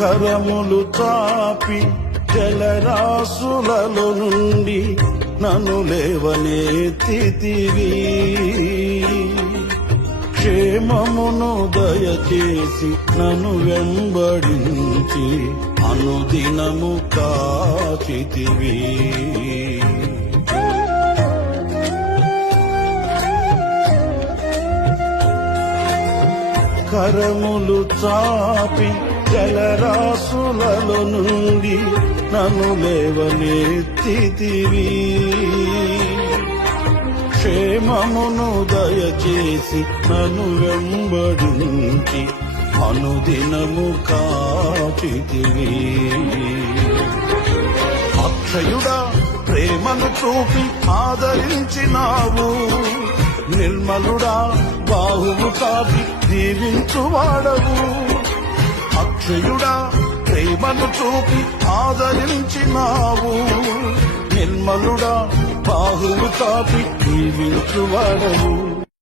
కరములు చాపి జలరాశులలో నుండి నన్ను లేవనెత్తితివి. క్షేమమును దయచేసి నన్ను వెంబడించి అనుదినము కాచితివి. కరములు చాపి జలరాశులలో నుండి నన్ను లేవనెత్తితివి. క్షేమమును దయచేసి నన్ను వెంబడించి అనుదినము కాచితివి. అక్షయుడా ప్రేమను చూపి ఆదరించినావు. నిర్మలుడా బాహువు కాపి దీవించువాడవు. అక్షయుడా ప్రేమను చూపి ఆదరించినావు. నిర్మలుడా బాహువు కాపి దీవించువాడవు.